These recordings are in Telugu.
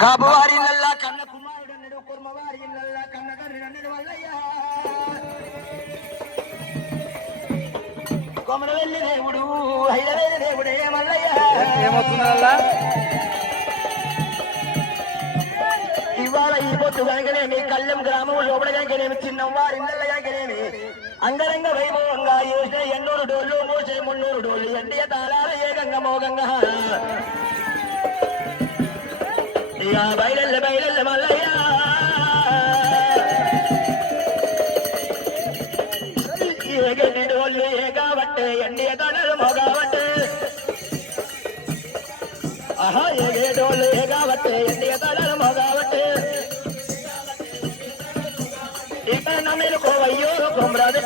కాబువారి నల్లా కన్న కుమారుడన్నడు కుర్మవారి నల్లా కన్న తండ్రి నన్నడు వల్లయ్యా కొమరవెల్లి దేవుడు హైదరాబాద్ దేవుడే మల్లయ్యా ఏమవుతుందా ఇవాళ ఈ పొత్తు కనుకనేమి కళ్ళెం గ్రామం లోపల కనుకనేమి చిన్నవారి నల్ల కనుకనేమి అంగరంగ వైభవంగా యోసే 800 డోళ్ళు మోసే 300 డోళ్ళు ఎండియ తాళాలు ఏకంగా మోగంగా ఇక బయలెల్ల మల్లయ్య ఏగటి డోళ్ళు ఏగాబట్టే ఎండియ తాళాలు మోగాబట్టే ఆహా ఏగే డోళ్ళు ఏగాబట్టే ఎండియ తాళాలు మోగాబట్టే ఇక నమ్ముకోవయ్యో కొమ్రాది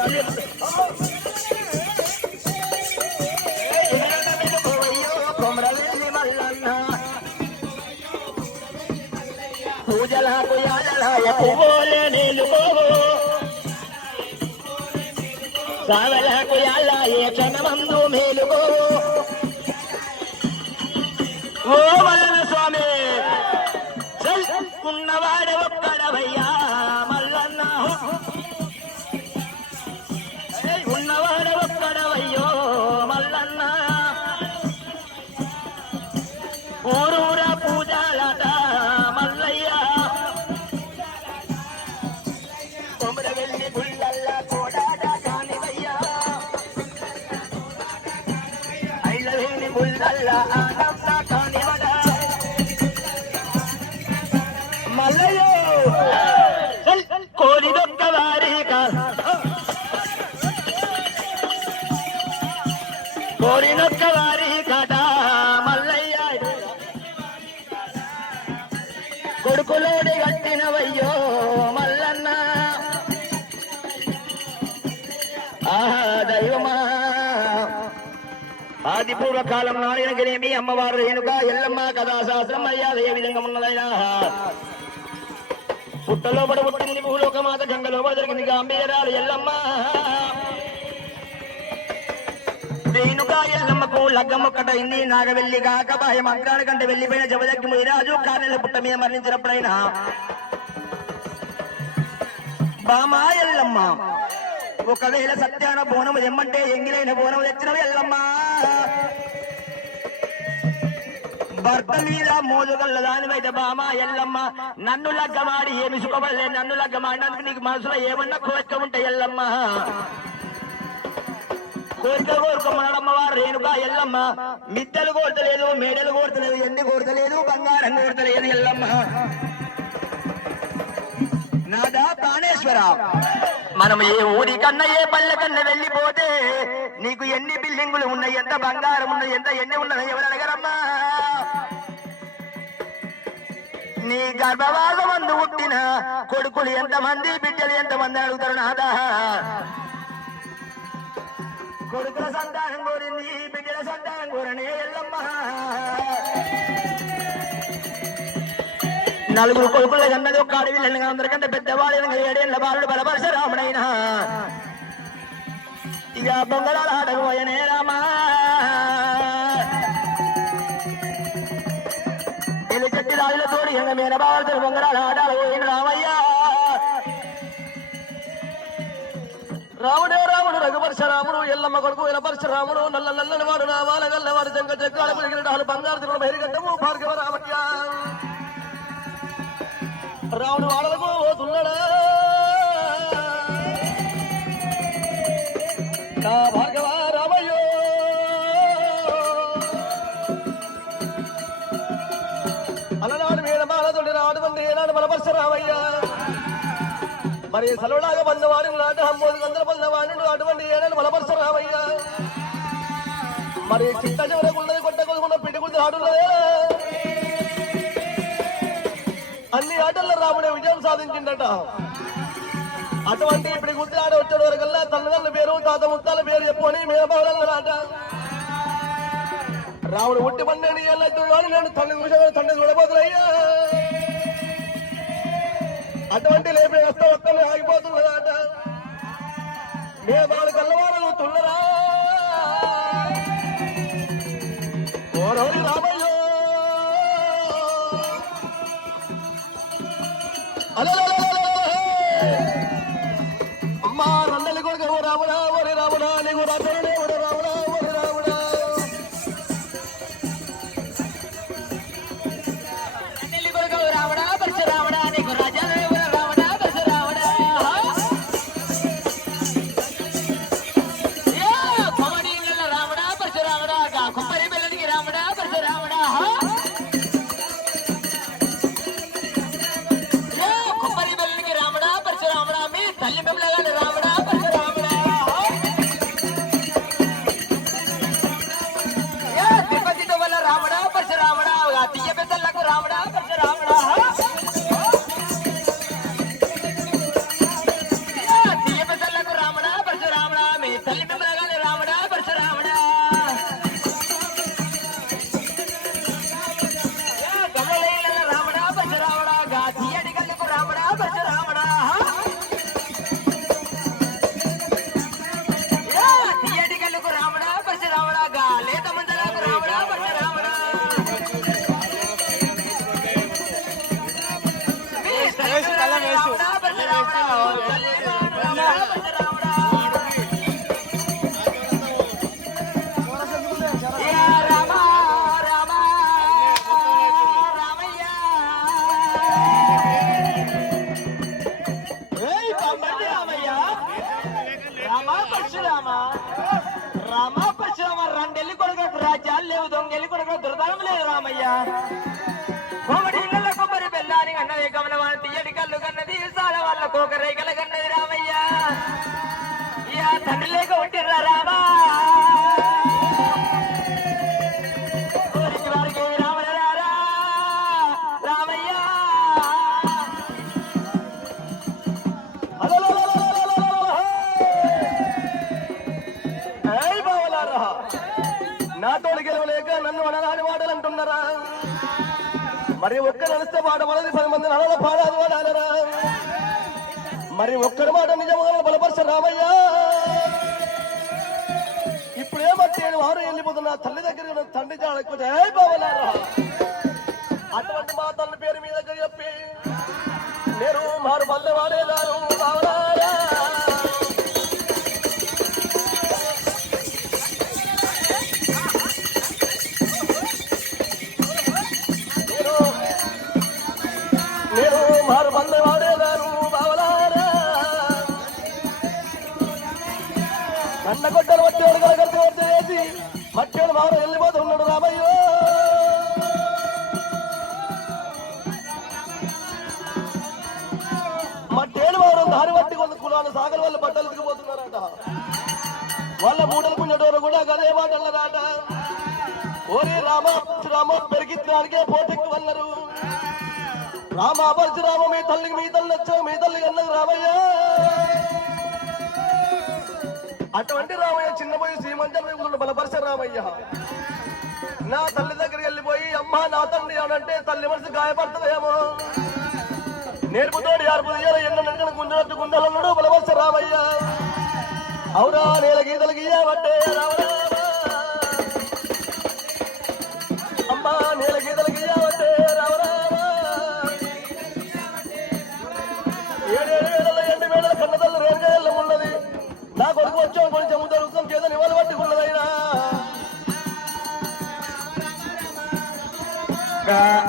పూజలకు యాలయ నీలుకోవు సావలకు యాలయ క్షణమందు మేలుకోవు ఓ మల్లన స్వామి ఉన్నవాడ ఒక్కడవయ్యా మల్లన్న ఉన్నవాడ ఒక్కడవయ్యో మల్లన్న ఊరూర పూజాలట మల్లయ్య కొమరవెల్లి గుళ్ళల్ల కోడాట కానివయ్యా ఐలవేని గుళ్ళల్ల ఆనంద కానివడ మల్లయ్యో కోరిదొక్క వారి కోరినొక్క వారి కట మల్లయ్య కొడుకులోడి కట్టినవయ్యో మల్లన్న ఆహా దైవమా ఆది పూర్వకాలం నాయనగిరేమి అమ్మవారు రేణుక ఎల్లమ్మ కథాశాస్త్రం మర్యాద ఏ విధంగా ఉన్నదైనా పుట్టలో పడి పుట్టింది భూలోకమాత గంగలో పడి దొరికింది గాంభీరాలు ఎల్లమ్మ రేణుక ఎల్లమ్మకు లగ్గమ్మొక్కటైంది నాగవెల్లి కాక బాహ్య మంత్రాల కంటే వెళ్లిపోయిన జబదగ్గి ముదిరాజు కారణల పుట్ట మీద మరణించినప్పుడైనా బామా ఎల్లమ్మ ఒకవేళ సత్యాన బోనము ఎమ్మంటే ఎంగిలైన బోనము తెచ్చినవి ఎల్లమ్మ భర్త మీద మోదుగల్ల దానివైతే బామా ఎల్లమ్మ నన్ను లగ్గమాడి ఏమి సుఖపడలే నన్ను లగ్గమాడినందుకు నీకు మనసులో ఏమన్నా కోరిక ఉంటాయి ఎల్లమ్మ కోరిక కోరుకోమన్నాడమ్మవారు రేణుక ఎల్లమ్మ మిద్దెలు కోరతలేదు మేడలు కోరతలేదు ఎండి కోరతలేదు బంగారం కోరతలేదు ఎల్లమ్మ నాదా ప్రాణేశ్వర మనం ఏ ఊరి కన్నా ఏ పల్లె కన్నా వెళ్ళిపోతే నీకు ఎన్ని బిల్డింగులు ఉన్నాయి ఎంత బంగారం ఉన్నది ఎంత ఎన్ని ఉన్నది ఎవరు అడగరమ్మా నీ గర్భవాసం మందు పుట్టిన కొడుకులు ఎంతమంది బిడ్డలు ఎంతమంది అడుగుతారు నాదా కొడుకుల సంతానం కోరింది బిడ్డల సంతానం కోరనే ఎల్లమ్మ నలుగురు కొడుకుల కన్నది ఒక్క అడవి అందరికంటే పెద్దవాళ్ళు 7 ఏళ్ల బాలుడు బలపరచ రాముడైనా ఇక బొంగళాల ఆటకు పోయనే రామా ఎల్లి చెట్టి రాజులతోడి మీద బాలతో బొంగళాల ఆటలు పోయిన రామయ్యా రాముడే రాముడు రఘుపరశరాముడు ఎల్లమ్మ కొడుకు విలపరశరాముడు నల్ల నల్లని వాడు నామాల గల్లవాడు జంగ జగ్గాల పెరిగిన బంగారు తిరుగు బహిర్గట్టము భార్గవ రామయ్య రాముడు వాడలకు పోతున్నాడా భార్గవ రామయ్యో అలనాడు మీద బాలతోటి రావడం ఏనాడు బలపరశరామయ్య మరి సెలవులాగా బంధవాడు నాట అమ్మోదు గందర బంధవాడు అటువంటి ఏనాడు బలపరశరామయ్య మరి చిట్ట చివరకున్నది కొట్ట కొనుక్కున్న పిండి గుర్తు ఆడున్నదే అన్ని ఆటల్లో రాముడే విజయం సాధించిందట అటువంటి ఇప్పుడు గుర్తు ఆడ వచ్చాడు వరకల్లా తల్లిదండ్రుల పేరు తాత ముత్తాల పేరు చెప్పుకొని మేనబావులన్నాట రాముడు ఉట్టి పన్నెండు ఏళ్ళు అవుతున్నాడు నేను తండ్రి చూడబోతున్నాయ్యా అటువంటి లేపే వస్తా ఒక్కనే ఆగిపోతున్నదాట మేము వాళ్ళ కల్లవారు తున్నరా ఓరోరి రామయ్యో అమ్మా రండలి కొడుకు ఓ రాముడా ఓరి రాముడా నీకు రాజనే ఓరి రాముడా ఓరి రాముడా రండలి కొడుకు ఓ రాముడా పరశురాముడా నీకు రాజనే ఓరి రాముడా పరశురాముడా యా కొమడి ఇళ్ళ రాముడా పరశురాముడా గా కుప్పరి బెల్లనికి రాముడా పరశురాముడా యా కుప్పరి బెల్లనికి రాముడా పరశురాముడా మీ తల్లి బెల్లగాని రాముడా పరశురాముడా యా తిరుపతి వల్ల రాముడా పరశురాముడా గా తీయ పెద్దలకు రాముడా పరశురాముడా యా తీయ పెద్దలకు రాముడా పరశురాముడా మీ తల్లి బెల్లగాని రాముడా పరశురాముడా యా గమలైల రాముడా పరశురాముడా గా తీయడి కళ్ళకు రాముడా పరశురాముడా యా తీయడి కళ్ళకు రాముడా పరశురాముడా గా లేత మందలకు రాముడా పరశురాముడా మీ తల్లి రాముడా పరశురాముడా రాముడా పరశురాముడా యా రామ రామ రామయ్య ఏయ్ బామ్మర్ది రామయ్య రామ పరశురామ రామ పరశురామ రెండెల్లి కొడుకు రాజ్యాలు లేవు దొంగెల్లి కొడుకు దుర్దానం లేదు రామయ్య కోమడి ఇళ్ళ కొబ్బరి బెల్లాని కన్నది గమనవాని తీయడి కళ్ళు కన్నది సాల వాళ్ళ కోక రేఖల కన్నది రామయ్య యా తండ్రి లేక ఉంటిర్రా రామా కోరికి వారికి రామయ్య రామయ్య ఏయ్ బావలారా నాతో గెలవలేక నన్ను అనరాని వాడలు అంటున్నారా మరి ఒక్క నడిస్తే పాట మనది 10 మంది నడల పాడాదు వాడాలరా మరి ఒక్కడి మాట నిజంగా బలపరచ రామయ్య ఇప్పుడేమంటే వారు వెళ్ళిపోతున్నా తల్లి దగ్గర తండ్రి జాడకపోతే బావలారా అటువంటి మా తల్లి పేరు మీ దగ్గర చెప్పి నేను మారు పల్లె వాడేదారు బావలారా నేను మారు పల్లె వాడేదారు బావలారా కన్న కొట్టలు వచ్చేవాడు కలగడితే వచ్చి చేసి మట్టేడు మారు వెళ్ళిపోతున్నాడు రామయ్యో మట్టేడు మారు దారి పట్టి కొంత కులాలు సాగల వాళ్ళు బట్టలు దిగిపోతున్నారట వాళ్ళ మూడలు పుణ్యడోరు కూడా గదే మాట అన్నారట ఓరి రామ రామ పెరిగిద్దరికే పోటెక్కి వన్నారు రామ పరశురామ మీ తల్లికి మీ తల్లి వచ్చావు మీ తల్లి అన్నది రామయ్య అటువంటి రామయ్య చిన్నపోయి శ్రీమంతం బలపరచ రామయ్య నా తల్లి దగ్గరికి వెళ్ళిపోయి అమ్మ నా తండ్రి అనంటే తల్లి మనసు గాయపడుతుందేమో నేర్పుతోడు యార్పు ఎన్నో గుంజనట్టు గుండెలన్నాడు బలపరచ రామయ్య అవురా నేల గీతలు గీయబట్టే రామరామ అమ్మా నేల గీతలు గీయబట్టే రామరామ ఏడేళ్ళ 8 వేల కన్నతల్లి రేణుగాయల్లో ఉన్నది నా కొడుకు వచ్చావు కొంచెం దొరుకుతాం చేదని వాళ్ళు పట్టుకున్నదైనా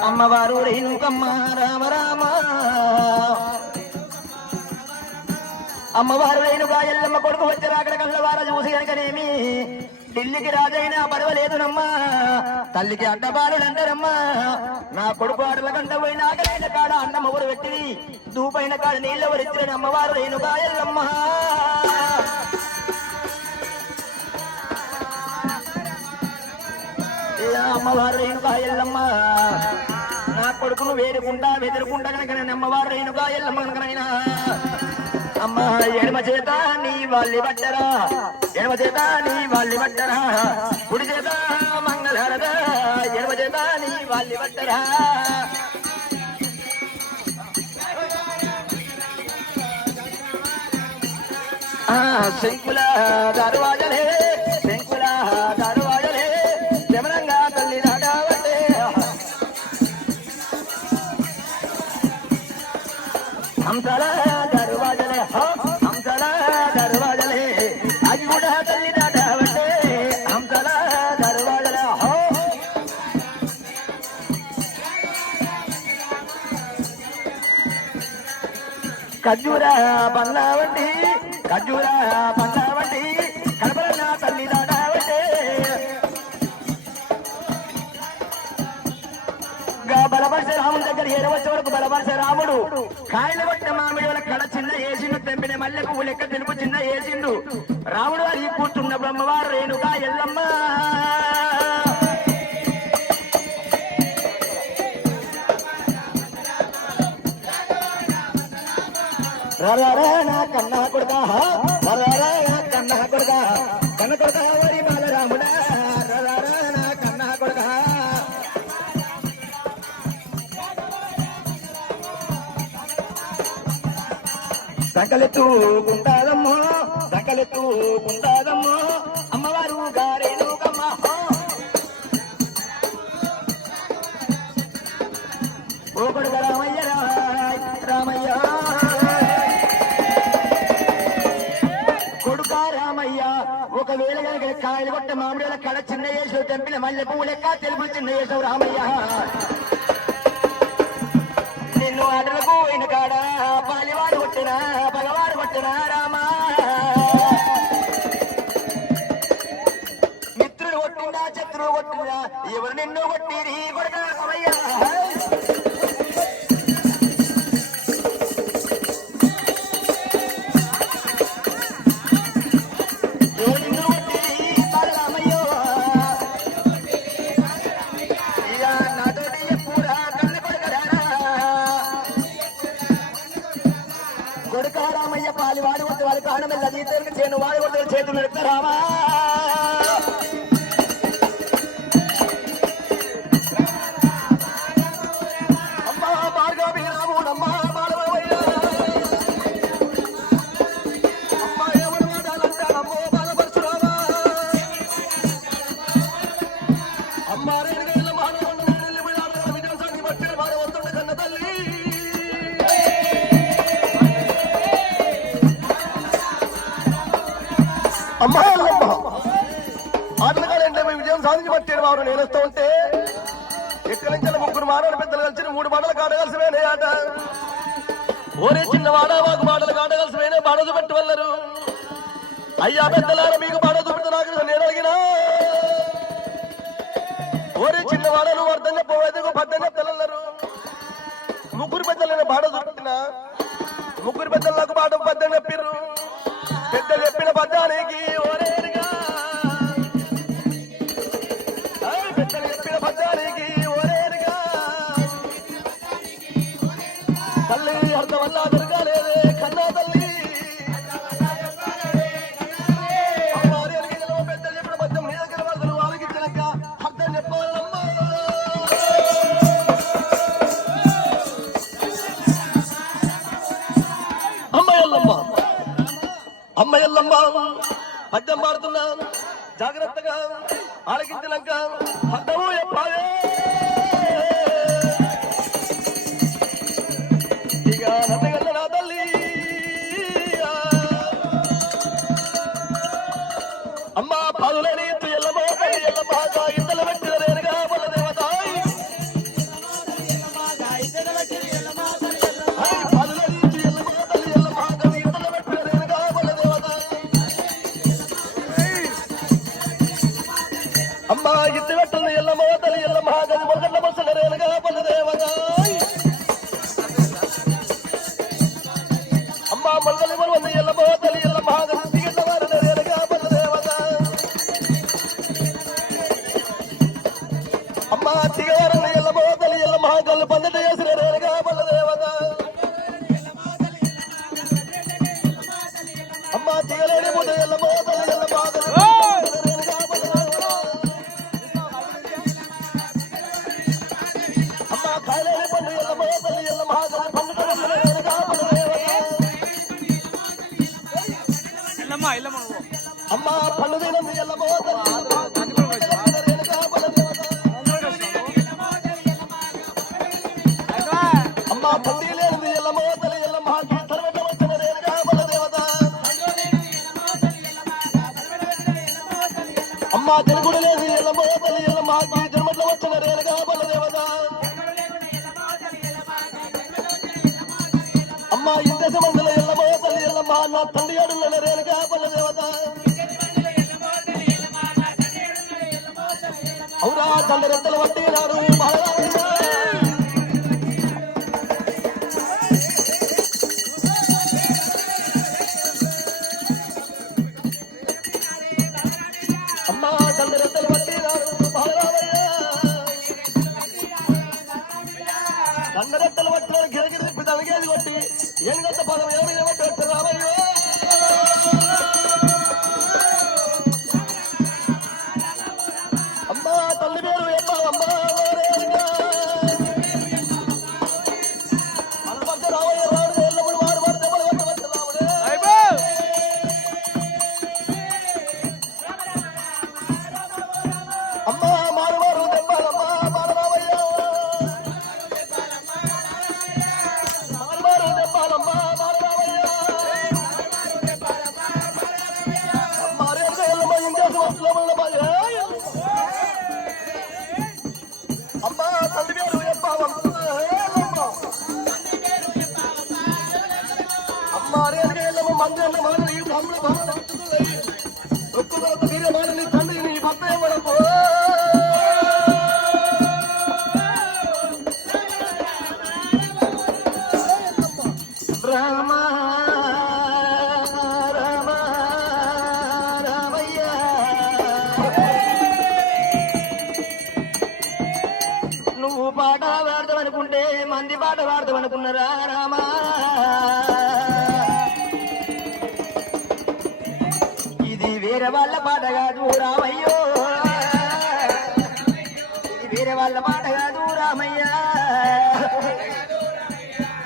అమ్మవారు రేణుకమ్మ రామ రామ అమ్మవారు రేణుగా ఎల్లమ్మ కొడుకు వచ్చారు అక్కడ కళ్ళవార చూసి కనుకనేమి ఢిల్లీకి రాజైనా పడవలేదునమ్మా తల్లికి అడ్డబారులంటారమ్మా నా కొడుకు ఆటల కంట పోయిన ఆకలైన కాడ అన్నం ఎవరు పెట్టి దూపైన కాడ నీళ్ళు ఎవరు ఇచ్చిరని అమ్మవారు రేణుగా ఎల్లమ్మ అమ్మవారు రేణుగా ఎల్లమ్మ నా కొడుకును వేడుకుంటా వెతురుకుంటా కనుక నేను అమ్మవారు రేణుగా ఎల్లమ్మ కనుకనైనా అమ్మ ఎడమ చేత నీ వాళ్ళి పట్టరా ఎడమ చేత నీ వాళ్ళి పట్టరా కుడి చేత మంగళహారత ఎడమ చేత నీ వాళ్ళి పట్టరా శంకుల దర్వాజలే శంకుల దర్వాజలే శమనంగా తల్లి దాటావటే హంసల దర్వాజలే హంసల దర్వాజలే అది కూడా తల్లి దాటవటే హంసల దర్వాజలే ఖర్జూర పన్నావటి ఖర్జూర పన్నావటి కడపల తల్లి దాటవటే బలపరిసే రాముడి దగ్గర ఏరవచ్చే వరకు బలపరిసే రాముడు కాయలు పట్టిన మామిడి వాళ్ళ కడ చిన్న ఏసిండు తెంపిన మల్లె పువ్వు లెక్క తెలుపు చిన్న ఏసిండు రాముడు వారి కూర్చున్న బ్రహ్మవారు రేణుగా ఎల్లమ్మ నా కన్నా కొడుకా కన్నా కొడుకా కన్న కొడుకా వరి బాలరాముడా నా కన్నా కొడుకా సంకలెత్తుకుంటాదమ్మో సంకలెత్తుకుంటాదమ్మో అమ్మవారు గారేనుకమ్మ ఓ కొడుక రామయ్య రామయ్య కొడుక రామయ్య ఒకవేళ కనుక కాయలు కొట్ట మామిడి కళ చిన్న వేసావు తెంపిన మల్లె పువ్వు లెక్క తెలుపు చిన్న వేసావు రామయ్య నిన్ను ఆటలకు పోయిన కాడ పాలివాడు కొట్టిన పగవాడు కొట్టిన రామా మిత్రుడు కొట్టిందా శత్రువు కొట్టిందా ఎవరు నిన్ను కొట్టిరి కొడుక రామయ్య రామయ్య పాలి వాడు కొట్టి వారి కారణం చేను వాడు కొట్టి చేతులు నడుపుతారామా అమ్మా భార్గవి రాముడమ్మా బాలవయ్య అమ్మా ఎవరు మాటాలంటారమ్మో బాలపరచురామా అమ్మా రేణుగైన మానవుడు విజయసాన్ని బట్టి వాడు వస్తుండ కన్న తల్లి ఆటలకాడంటే మేము విజయం సాధించి పట్టాడు వారు నేను వస్తూ ఉంటే ఎక్కడి నుంచి ముగ్గురు మానవులు పెద్దలు కలిసి 3 మాటలు కాడగలిసిపోయినా ఆట ఓరే చిన్నవాడ మాకు మాటలు కాడగలిసిపోయినా బాడ చూపెట్టి వెళ్ళరు అయ్యా పెద్దలారా మీకు బాడ చూపెట్టి నాకు నేను అడిగినా ఓరే చిన్నవాడ నువ్వు అర్థం చెప్పవేందుకు పద్ధంగా తెల్లరు ముగ్గురు పెద్దలు బాడ చూపెట్టిన ముగ్గురు పెద్దలు నాకు బాట పద్ధం చెప్పిర్రు పెద్దలు చెప్పిన పద్దానికి ఓరేరుగా పెద్దలు చెప్పిన పద్దానికి ఓరేరుగా తల్లి అర్థం వల్ల దొరకలేదే కన్నా తల్లి పెద్దలు చెప్పిన పద్యం నీ దగ్గర వాళ్ళు వాళ్ళకి ఇచ్చినాక అర్థం చెప్పాలమ్మా అమ్మాయిల్లమ్మ అమ్మాయిల్లమ్మ పద్యం పాడుతున్నా జాగ్రత్తగా ఆలకించినాక అర్థము చెప్పాలి ఇక నన్నగల్ల నా తల్లి అమ్మ పాదులేని ఎత్తు ఎల్లమ్మ ఎల్లమ్మ ఇంతలు పెట్టిన నేనుగా వాళ్ళ దేవత అమ్మ ఇత్తి పెట్టింది ఎల్లమ్మ తల్లి ఎల్లమ్మ గది మొదల బస్సుల రేలుగా వాళ్ళ దేవత అమ్మ మంగళి మరొంది ఎల్లమ్మ తల్లి ఎల్లమ్మ గది దిగిన వారి రేలుగా వాళ్ళ దేవత అమ్మ తిగవారని ఎల్లమ్మ తల్లి ఎల్లమ్మ గల్లు పందట చేసిన రేలుగా వాళ్ళ దేవత అమ్మ తిగలేని ముందు ఎల్లమ్మ తల్లి ఎల్లమ్మ కాయలేని పండు ఎల్లమ్మ తల్లి ఎల్లమ్మ పండుగ అమ్మ పండు తినంది ఎల్లమ్మ అమ్మ పండుగ లేనిది ఎల్లమ్మ తల్లి ఎల్లమ్మ తెలుగుడు లేదు ఎల్లమ్మ తల్లి ఎల్లమ్మ జన్మట్లో వచ్చిన రేలుగా బల దేవత అమ్మ ఇంత మందుల ఎల్లమ్మ తల్లి ఎల్లమ్మ నా తండ్రి అడుగుల రేలుగా బల దేవత అవురా దండరెత్తలు పట్టినాడు అమ్మా దండరెత్తలు పట్టినాడు దండరెత్తలు పట్టినాడు గిరగిరి తిప్పి తలగేది కొట్టి ఎనుగంత పదం ఏమైనా పట్టి రామయ్యో అమ్మా తల్లి పేరు ఏమ్మా అమ్మా మన రామయ్య రాడు ఎల్లప్పుడు వాడు వాడు దెబ్బలు కొట్టవచ్చు రాముడే అమ్మా మారు మారు దెబ్బలమ్మా మారరామయ్య మారు మారు దెబ్బలమ్మా మారరామయ్య మారేళ్ళ ఇందేశం వస్తువుల అమ్మా తల్లి పేరు చెప్పావమ్మా అమ్మ రేళ్ళ మంది మానని తమ్ముడు ఒక్క తీరే మానని తండ్రి నీ భర్త ఎవడపో రామ రామ రామయ్య నువ్వు పాట పాడతావనుకుంటే మంది పాట పాడతావనుకున్నారా రామా ఇది వేరే వాళ్ళ పాట కాదు రామయ్యో ఇది వేరే వాళ్ళ పాట కాదు రామయ్య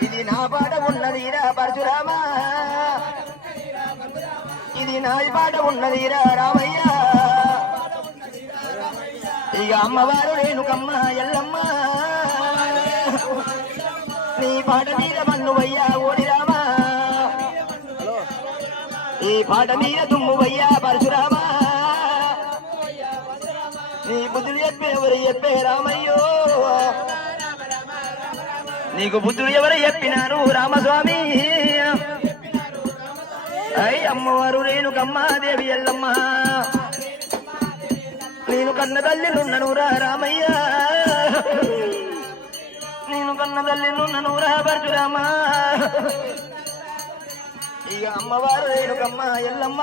ఇది నా పాట ఉన్నదిరా పరశురామా ఇది నా పాట ఉన్నదిరా రామయ్య ఇక అమ్మవారు రేణుకమ్మ ఎల్లమ్మ నీ పాట మీద మన్నువయ్యా ఓడి రామా ఈ పాట మీద దుమ్మువయ్యా పరశురామా నీ బుద్ధులు చెప్పే ఎవరు చెప్పే రామయ్యో నీకు బుద్ధులు ఎవరు చెప్పినారు రామస్వామి అయ్యి అమ్మవారు రేణుకమ్మ దేవి ఎల్లమ్మ నేను కన్న తల్లినున్నను రా రామయ్య నేను కన్న తల్లినున్నను రా పరశురామా ఇక అమ్మవారు రేణుకమ్మ ఎల్లమ్మ